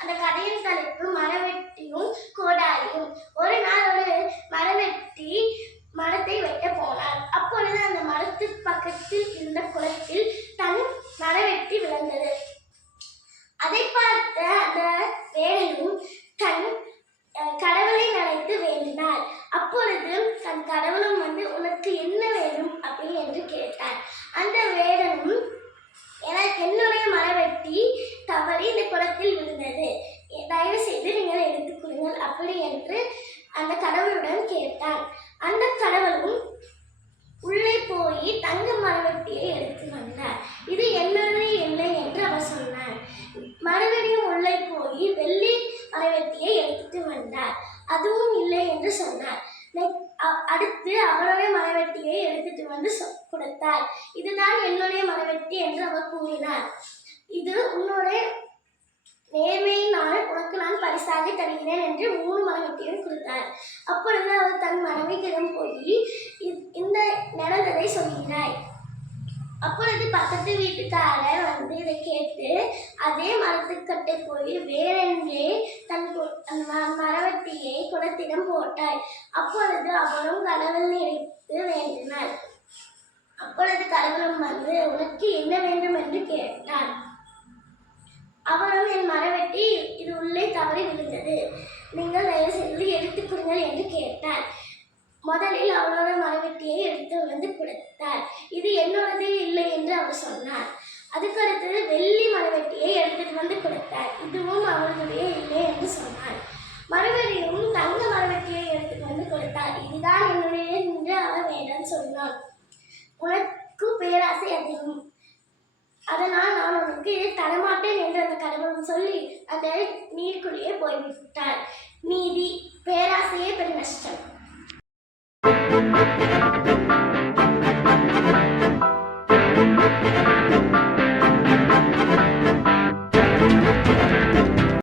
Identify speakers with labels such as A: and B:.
A: அந்த கதையின் தலைப்பு மரவெட்டியும் கோடாரியும் ஒரு நாள் ஒரு மரவெட்டி மரத்தை வெட்ட போனார் அப்பொழுது அந்த மரத்து பக்கத்தில் இருந்த குளத்தில் உனக்கு என்ன வேணும் அப்படி என்று கேட்டார். அந்த வேடனும் எனக்கு என்னுடைய மரவெட்டி தவறி இந்த குளத்தில் விழுந்தது. தயவு செய்து நீங்கள் எடுத்துக்கொள்ளுங்கள் அப்படி என்று அந்த கடவுளுடன் கேட்டான். அந்த கடவுளும் உள்ளே போய் தங்க மரவெட்டியை எடுத்து வந்தார். இது என்னுடைய இல்லை என்று அவர் சொன்னார். மறுபடியும் உள்ளே போய் வெள்ளி மரவெட்டியை எடுத்துட்டு வந்தார். அதுவும் இல்லை என்று சொன்னார். அடுத்து அவருடைய மரவெட்டியை எடுத்துட்டு வந்து சொ- கொடுத்தார். இதுதான் என்னுடைய மரவெட்டி என்று அவர் கூறினார். இது உன்னுடைய நேர்மையினால் உனக்கு நான் பரிசாக தருகிறேன் என்று மூணு மரவெட்டியும் கொடுத்தார். அப்பொழுது அவர் தன் மனைவியிடம் போய் "இ- இந்த நடந்ததை சொல்கிறாய். அப்பொழுது பக்கத்து வீட்டுக்காரர் வந்து இதை கேட்டு அதே மரத்துக்கட்டை போய் வேறென்றே தன் மரவட்டியை குளத்திடம் போட்டார் அப்பொழுது அவரும் கடவுள் எடுத்து வேண்டினார் அப்பொழுது கடவுளும் வந்து உனக்கு என்ன வேண்டும்? என்று கேட்டார் அவரும் என் மரவெட்டி இது உள்ளே தவறி விழுந்தது. நீங்கள் தயவு செய்து எடுத்துக் கொடுங்கள் என்று கேட்டார் முதலில் அவரோட மரவெட்டியை எடுத்து வந்து கொடுத்தார் இது என்னோடதே இல்லை என்று அவர் சொன்னார் அதுக்கடுத்தது வெள்ளி மரவெட்டியை எடுத்துட்டு வந்து கொடுத்தார் இதுவும் அவர்களுடைய இல்லை என்று சொன்னார் மறுபடியும் தங்க மரவெட்டியை எடுத்துட்டு வந்து கொடுத்தார் இதுதான் என்னுடைய என்று அவர் வேண்டாம் சொன்னார் உனக்கு பேராசை அதிகம். அதனால் நான் உனக்கு தரமாட்டேன் என்று அந்த கடவுள் சொல்லி அந்த நீருக்குள்ளேயே போய்விட்டார் நீதி